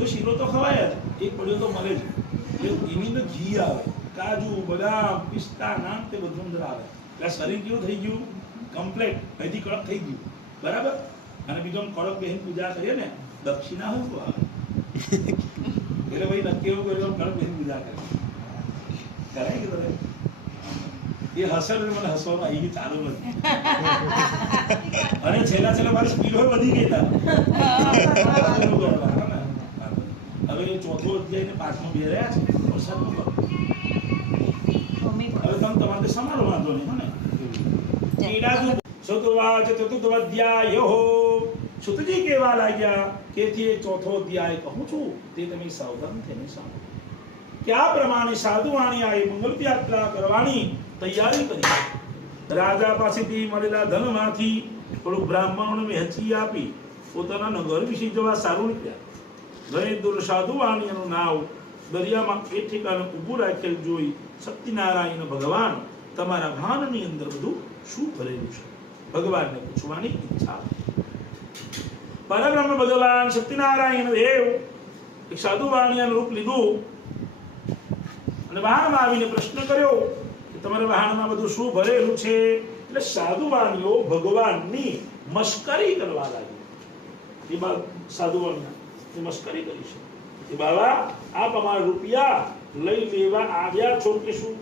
તો શીરો તો ખવાય જ, એક પડ્યો તો મળે જ. એટલે એની અંદર ઘી આવે, કાજુ બદામ પિસ્તા નામ તે બધું અંદર આવે. એટલે શરીર કેવું થઈ ગયું? કમ્પ્લેટ, હજી કડક થઈ ગયું. બરાબર. અને બીજો કડક બેહીને પૂજા કરીએ ને, દક્ષિણા હોય તો આવે. એટલે ભાઈ નક્કી એવું કર્યું કડક બેહીને પૂજા કરે. કરાય કે તમે એ હસે મને હસવાનું આવી ગયું ચાલુ નથી. અને છેલ્લા મારી સ્પીડ હોય વધી ગઈ તા. હવે ચોથો અધ્યાય ને પાંચમો બે રહ્યા છે. વરસાદનું કરો. હવે તમે તમારે સમારો વાંધો નહીં ને. સુતજી કહેવા લાગ્યા કે ચોથો અધ્યાય કહું છું તે તમે સાવધાન થઈને સાંભળો. કે આ પ્રમાણે સાધુવાણી આ મંગલ યાત્રા કરવાની તૈયારી કરી. રાજા પાસેથી મળેલા ધનમાંથી થોડું બ્રાહ્મણોને વહેંચી આપી પોતાના નગર વિશે જવા સારું નીકળ્યા. ઘણી દૂર સાધુવાણીનું નાવ દરિયામાં એ ઠેકાણે ઊભું રાખેલ જોઈ સત્યનારાયણ ભગવાન તમારા ભાનની અંદર બધું શું કરેલું છે ભગવાનને પૂછવાની ઈચ્છા. પરબ્રહ્મ ભગવાન સત્યનારાયણ દેવ એક સાધુવાણીનું રૂપ લીધું અને વાહનમાં આવીને પ્રશ્ન કર્યો કે તમારા વાહનમાં બધું શું ભરેલું છે. એટલે સાધુવાણીઓ ભગવાનની મસ્કરી કરવા લાગી. એ સાધુવાણીઓ મસ્કરી કરી છે કે બાબા આપ અમારા રૂપિયા લઈ લેવા આવ્યા છો કે શું?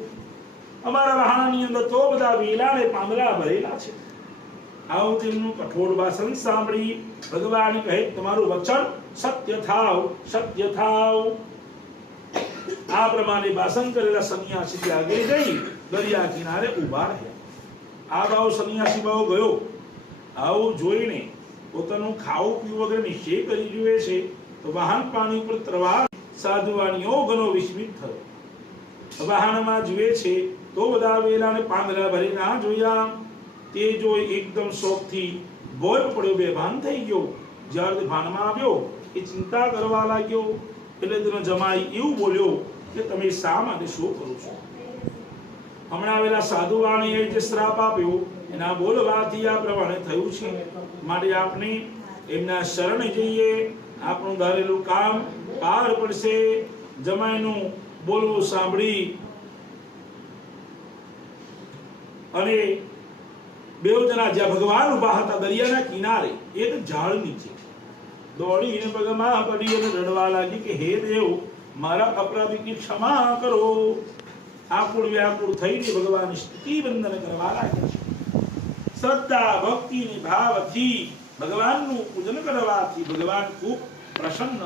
અમારા વાહનની અંદર તો બધા વેલા ને પાંદડા ભરેલા છે. આવું તેમનું કઠોર ભાષણ સાંભળી ભગવાન કહે તમારું વચન સત્ય થાવ, સત્ય થાવ. આ પ્રમાણે ભાષણ કરેલા સન્યાસી આગળ જઈ દરિયા કિનારે ઉભા રહ્યા. આ ભાવ સન્યાસી ભાવ ગયો. આવું જોઈને પોતાનું ખાવું પીવું વગર નિશ્ચય કરી જુએ છે તો વાહન પાણી ઉપર તરવા સાધુવાણીઓ ઘણો વિસ્મિત થયો. વાહનમાં જુએ છે તો બધા વેલા ને પાંદડા ભરી ના જોયા. તે જોઈ એકદમ શોકથી બોલ પડ્યો, બેભાન થઈ ગયો. જ્યારે ભાનમાં આવ્યો એ ચિંતા કરવા લાગ્યો. એટલે તેનો જમાઈ એવું બોલ્યો કે તમે શા માટે શું કરો છો? હમણાં આવેલા સાધુવાણીએ જે શ્રાપ આપ્યો એના બોલવાથી આ પ્રમાણે થયું છે. માટે આપણે એમના શરણે જઈએ, આપણું ધારેલું કામ પાર પડશે. જમાઈનું બોલવું સાંભળી અને બેઉ જણા જ્યાં ભગવાન ઉભા હતા દરિયાના કિનારે એક ઝાડ નીચે દોડીને પગમાં પડી અને રડવા લાગી કે હે દેવ મારા અપરાધની ક્ષમા કરો. આકુળ વ્યાકુળ થઈને ભગવાન સ્તુતિ વંદન કરવા લાગ્યા. શ્રદ્ધા ભક્તિની ભાવથી ભગવાનનું પૂજન કરવાથી ભગવાન ખૂબ પ્રસન્ન